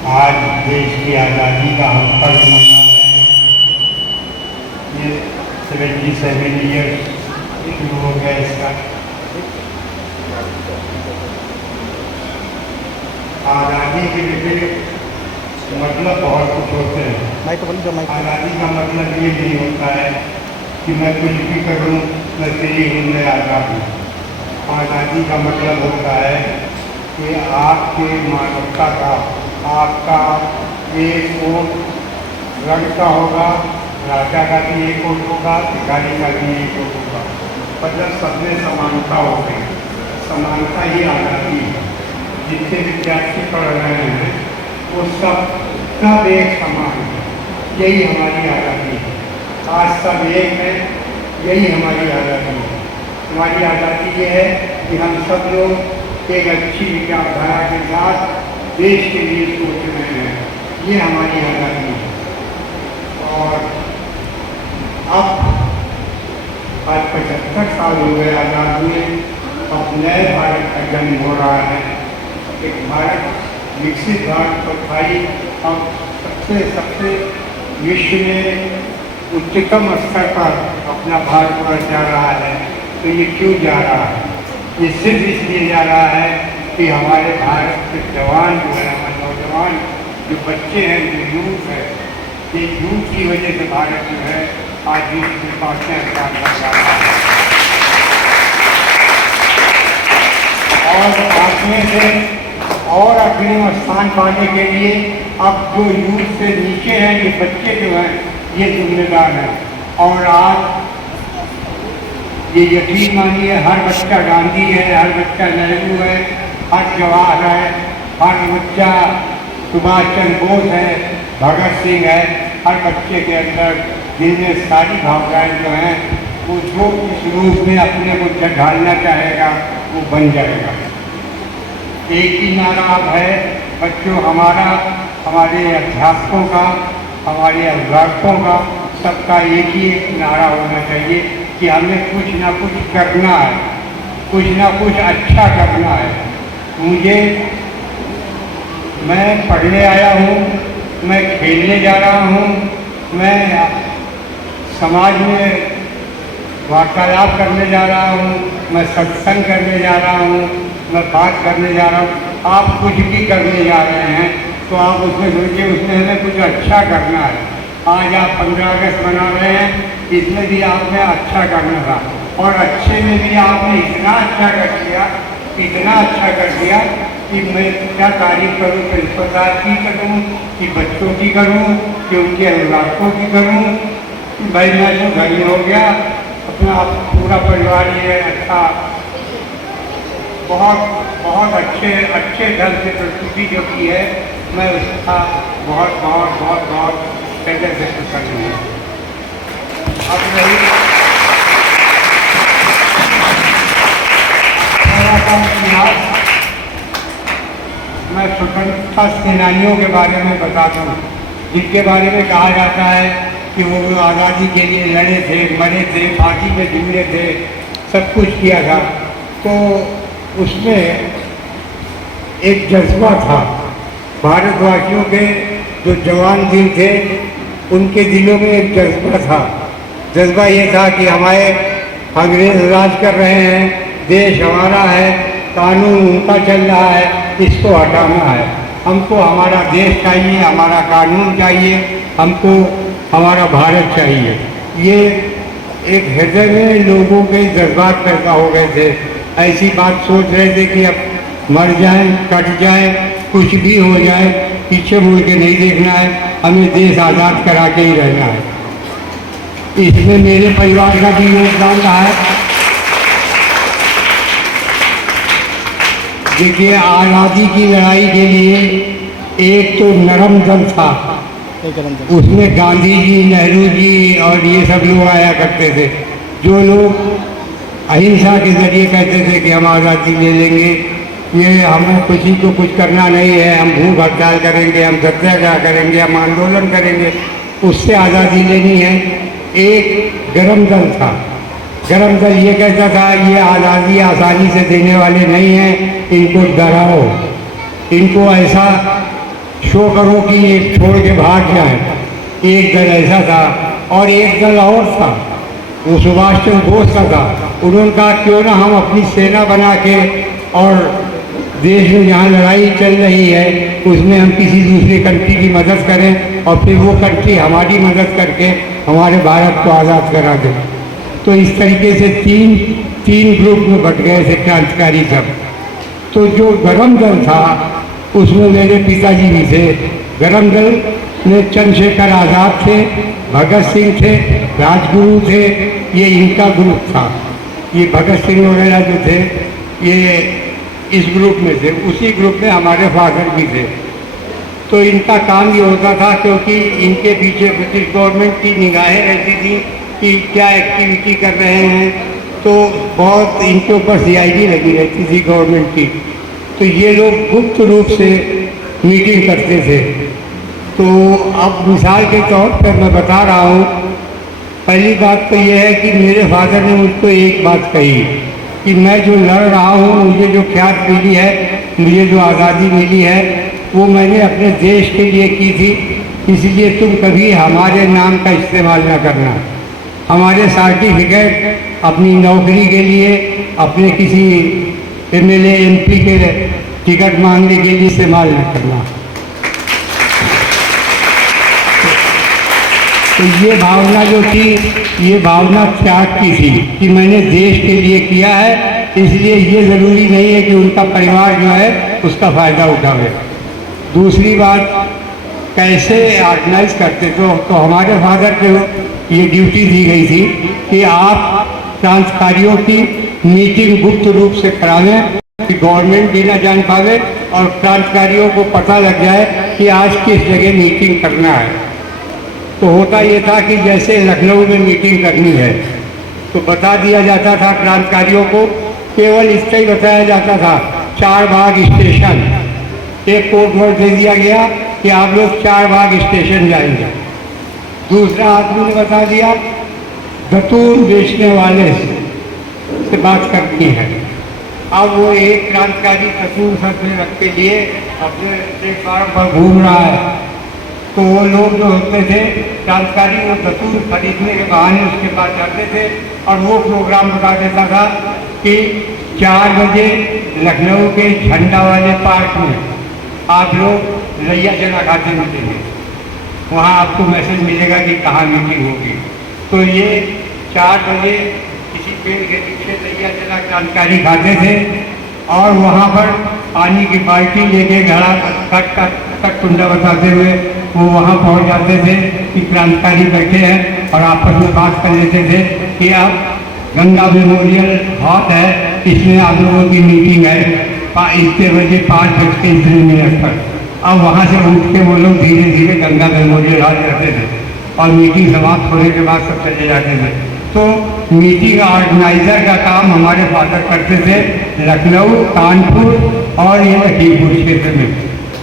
आज देश की आज़ादी का हम पर्व मना रहे हैं। ये 77 ईयर्स शुरू हो गया इसका। आज़ादी के विपरीत मतलब बहुत कुछ होते हैं। आज़ादी का मतलब ये नहीं होता है कि मैं कुछ भी करूं, मैं फ्री हूँ, मैं आज़ाद हूँ। आज़ादी का मतलब होता है कि आपके मानवता का, आपका एक वोट रंग का होगा, राजा का भी एक वोट होगा, भिखारी का भी एक वोट होगा, मतलब सब में समानता हो गई। समानता ही आज़ादी है। जितने विद्यार्थी पढ़ रहे हैं वो सब एक समान है। यही हमारी आज़ादी है। आज सब एक है, यही हमारी आज़ादी है। हमारी आज़ादी ये है कि हम सब लोग एक अच्छी विचारधारा के साथ देश के लिए सोच रहे हैं। ये हमारी आज़ादी है। और अब आज 75 साल हो गए आज़ाद हुए। अब नए भारत का जन्म हो रहा है। एक भारत, विकसित भारत तो भाई अब सबसे विश्व में उच्चतम स्तर पर अपना भारतवर्ष जा रहा है। तो ये क्यों जा रहा है? ये सिर्फ इसलिए जा रहा है कि हमारे भारत के जवान जो है, नौजवान जो बच्चे हैं, जो यूथ है, ये यूथ की वजह से भारत जो है आज विश्व में 5वें स्थान पर जा रहा है। और पाँचवें से और अग्रिम स्थान पाने के लिए अब जो यूथ से नीचे हैं, ये बच्चे जो हैं, ये जिम्मेदार हैं। और आज ये यकीन मानिए, हर बच्चा गांधी है, हर बच्चा नेहरू है, हर जवाहर है, हर बच्चा सुभाष चंद्र बोस है, भगत सिंह है। हर बच्चे के अंदर दिल में सारी भावनाएं जो हैं, वो जो इस रूप में अपने को ढालना चाहेगा वो बन जाएगा। एक ही नारा अब है बच्चों, हमारे अध्यापकों का, हमारे अभिभावकों का, सबका एक ही नारा होना चाहिए कि हमें कुछ ना कुछ करना है, कुछ ना कुछ अच्छा करना है। मैं पढ़ने आया हूँ, मैं खेलने जा रहा हूँ, मैं समाज में वार्तालाप करने जा रहा हूँ, मैं सत्संग करने जा रहा हूँ, मैं बात करने जा रहा हूँ। आप कुछ भी करने जा रहे हैं तो आप उसमें सोचिए, उसमें हमें कुछ अच्छा करना है। आज आप 15 अगस्त मना रहे हैं, इसमें भी आपने अच्छा करना था। और अच्छे में भी आपने इतना अच्छा कर दिया, इतना अच्छा कर दिया कि मैं क्या तारीफ करूँ, प्रिंसिपल साहब की करूँ, कि बच्चों की करूँ, कि उनके अभिभावकों की करूँ। भाई मैं तो घर में हो गया, अपना पूरा परिवार ये अच्छा, बहुत अच्छे ढंग से प्रस्तुति जो की है, मैं उसका बहुत पहले से कृतज्ञ हूँ। अब रही इतिहास, मैं स्वतंत्रता सेनानियों के बारे में बता दूँ, जिनके बारे में कहा जाता है कि वो आज़ादी के लिए लड़े थे, मरे थे, फांसी में झूले थे, सब कुछ किया था। तो उसमें एक जज्बा था, भारतवासियों के जो जवान दिल थे, उनके दिलों में एक जज्बा था। जज्बा ये था कि हमारे अंग्रेज राज कर रहे हैं, देश हमारा है, कानून उनका चल रहा है, इसको हटाना है। हमको हमारा देश चाहिए, हमारा कानून चाहिए, हमको हमारा भारत चाहिए। ये एक हृदय में लोगों के जज्बात पैदा हो गए थे। ऐसी बात सोच रहे थे कि अब मर जाए, कट जाए, कुछ भी हो जाए, पीछे मुड़ के नहीं देखना है, हमें देश आज़ाद करा के ही रहना है। इसमें मेरे परिवार का भी योगदान रहा है। देखिए, आज़ादी की लड़ाई के लिए एक तो नरम दल था, उसमें गांधी जी, नेहरू जी और ये सब लोग आया करते थे, जो लोग अहिंसा के जरिए कहते थे कि हम आज़ादी ले लेंगे, ये हमें किसी को कुछ करना नहीं है, हम भूख हड़ताल करेंगे, हम सत्याग्रह करेंगे, हम आंदोलन करेंगे, उससे आज़ादी लेनी है। एक गरम दल था, गरम दल ये कहता था ये आज़ादी आसानी से देने वाले नहीं हैं, इनको डराओ, इनको ऐसा शो करो कि ये छोड़ के भाग जाए। एक दल ऐसा था और एक दल और था, वो सुभाष चंद्र बोस का था। उन्होंने कहा क्यों ना हम अपनी सेना बना के और देश में जहाँ लड़ाई चल रही है उसमें हम किसी दूसरे कंट्री की मदद करें और फिर वो कंट्री हमारी मदद करके हमारे भारत को आज़ाद करा दें। तो इस तरीके से तीन ग्रुप में बट गए थे क्रांतिकारी सब। तो जो गरम दल था उसमें मेरे पिताजी भी थे। गरम दल में चंद्रशेखर आज़ाद थे, भगत सिंह थे, राजगुरु थे, ये इनका ग्रुप था। ये भगत सिंह वगैरह जो थे ये इस ग्रुप में थे। उसी ग्रुप में हमारे फादर भी थे। तो इनका काम ये होता था, क्योंकि इनके पीछे ब्रिटिश गवर्नमेंट की निगाहें रहती थी कि क्या एक्टिविटी कर रहे हैं, तो बहुत इनके ऊपर CID लगी रहती थी गवर्नमेंट की। तो ये लोग गुप्त रूप से मीटिंग करते थे। तो अब मिसाल के तौर पर मैं बता रहा हूँ, पहली बात तो ये है कि मेरे फादर ने मुझको एक बात कही कि मैं जो लड़ रहा हूँ, मुझे जो ख्यात मिली है, मुझे जो आज़ादी मिली है, वो मैंने अपने देश के लिए की थी, इसलिए तुम कभी हमारे नाम का इस्तेमाल ना करना। हमारे सर्टिफिकेट अपनी नौकरी के लिए, अपने किसी MLA MP के टिकट मांगने के लिए इस्तेमाल न करना। तो ये भावना जो थी, ये भावना त्याग की थी कि मैंने देश के लिए किया है, इसलिए ये ज़रूरी नहीं है कि उनका परिवार जो है उसका फ़ायदा उठावे। दूसरी बात, कैसे ऑर्गेनाइज करते तो हमारे फादर को ये ड्यूटी दी गई थी कि आप क्रांतिकारियों की मीटिंग गुप्त रूप से करावें कि गवर्नमेंट भी ना जान पावे और क्रांतिकारियों को पता लग जाए कि आज किस जगह मीटिंग करना है। तो होता ये था कि जैसे लखनऊ में मीटिंग करनी है तो बता दिया जाता था क्रांतिकारियों को, केवल इसका ही बताया जाता था 4 बाग स्टेशन। एक कोड वर्ड दे दिया गया कि आप लोग 4 बाग स्टेशन जाएंगे। दूसरा आदमी ने बता दिया दतून बेचने वाले से बात करनी है। अब वो एक क्रांतिकारी दतून सर में रख के लिए अपने प्लेटफार्म पर घूम रहा है। तो वो लोग जो होते थे क्रांतिकारी, वो दतून खरीदने के बहाने उसके पास जाते थे और वो प्रोग्राम बता देता था कि 4 बजे लखनऊ के झंडा वाले पार्क में आप लोग लैया चना खाते मिलेंगे। वहाँ आपको मैसेज मिलेगा कि कहाँ मीटिंग होगी। तो ये 4 बजे किसी पेड़ के पीछे लैया चना क्रांतिकारी खाते थे और वहाँ पर पानी की बाल्टी लेके घड़ा कट कुंडा बताते हुए वो वहाँ पहुँच जाते थे कि क्रांतिकारी बैठे हैं और आपस में बात कर लेते थे कि अब गंगा मेमोरियल हॉल है, इसमें आप लोगों की मीटिंग है इतने बजे 5:03 पर। अब वहाँ से उठ के वो लोग धीरे धीरे गंगा मेमोरियल हॉल जाते थे और मीटिंग समाप्त होने के बाद सब चले जाते थे। तो मीटिंग ऑर्गेनाइजर का काम हमारे फादर करते थे लखनऊ, कानपुर और ये लखीमपुर क्षेत्र में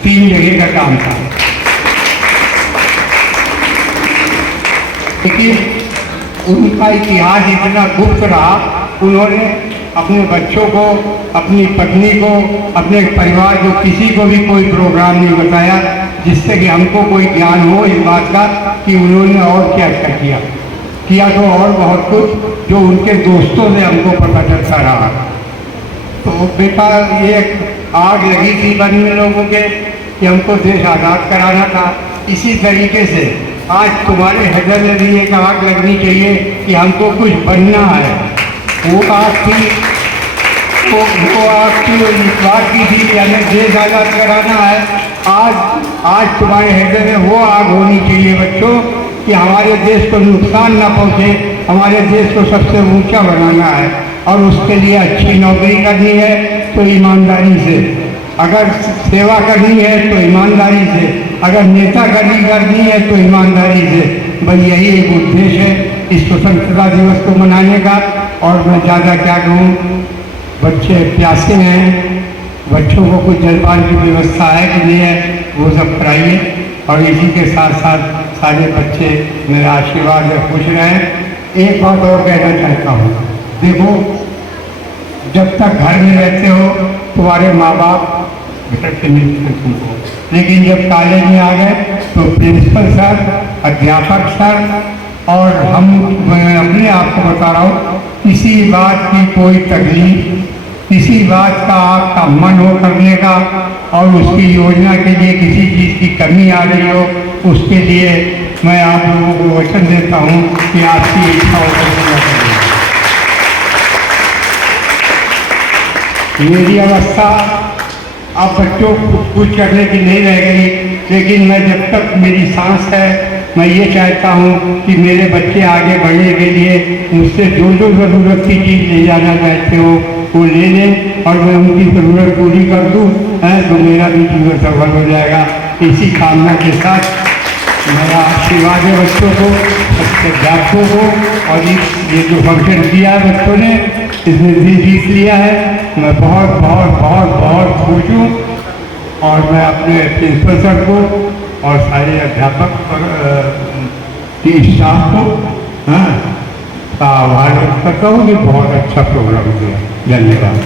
3 जगह का काम था। लेकिन उनका इतिहास इतना गुप्त रहा, उन्होंने अपने बच्चों को, अपनी पत्नी को, अपने परिवार को, किसी को भी कोई प्रोग्राम नहीं बताया जिससे कि हमको कोई ज्ञान हो इस बात का कि उन्होंने और क्या क्या किया तो और बहुत कुछ जो उनके दोस्तों से हमको पता चलता रहा। तो बेटा ये आग लगी थी मन में लोगों के कि हमको देश आज़ाद कराना था। इसी तरीके से आज तुम्हारे हृदय में भी एक आग लगनी चाहिए कि हमको कुछ बनना है। वो आग थी, वो आग थी इस बात की थी कि हमें देश आज़ाद कराना है। आज तुम्हारे हृदय में वो आग होनी चाहिए बच्चों कि हमारे देश को नुकसान ना पहुँचे, हमारे देश को सबसे ऊंचा बनाना है और उसके लिए अच्छी नौकरी करनी है तो ईमानदारी से, अगर सेवा करनी है तो ईमानदारी से, अगर नेतागिरी करनी है तो ईमानदारी से। बस यही एक उद्देश्य है इस स्वतंत्रता दिवस को मनाने का। और मैं ज़्यादा क्या कहूँ, बच्चे प्यासे हैं, बच्चों को कुछ जलपान की व्यवस्था है कि नहीं है वो सब कराइए। और इसी के साथ साथ सारे बच्चे मेरा आशीर्वाद है, खुश रहें। एक बात और कहना चाहता हूँ, देखो जब तक घर में रहते हो तुम्हारे माँ बाप भटकते मिलते तुमको। लेकिन जब कॉलेज में आ गए तो प्रिंसिपल सर, अध्यापक सर और हम, मैं अपने आप को बता रहा हूँ, किसी बात की कोई तकलीफ, किसी बात का आपका मन हो करने का और उसकी योजना के लिए किसी चीज़ की कमी आ रही हो, उसके लिए मैं आप लोगों को वचन देता हूँ कि आपकी इच्छा हो करेंगे। मेरी अवस्था अब बच्चों को कुछ करने की नहीं रह गई, लेकिन मैं जब तक मेरी सांस है मैं ये चाहता हूँ कि मेरे बच्चे आगे बढ़ने के लिए मुझसे जो जो ज़रूरत की चीज़ ले जाना चाहते हो वो ले लें और मैं उनकी ज़रूरत पूरी कर दूँ, तो मेरा भी जीवन सफल हो जाएगा। इसी कामना के साथ मेरा आशीर्वाद है बच्चों को, अध्यापकों को, और ये जो फंक्शन किया है बच्चों ने, इसमें भी जीत लिया है। मैं बहुत बहुत बहुत बहुत खुश हूँ और मैं अपने प्रिंसिपल सर को और सारे अध्यापक की स्टाफ को का आभार व्यक्त करता हूँ कि बहुत अच्छा प्रोग्राम किया। धन्यवाद।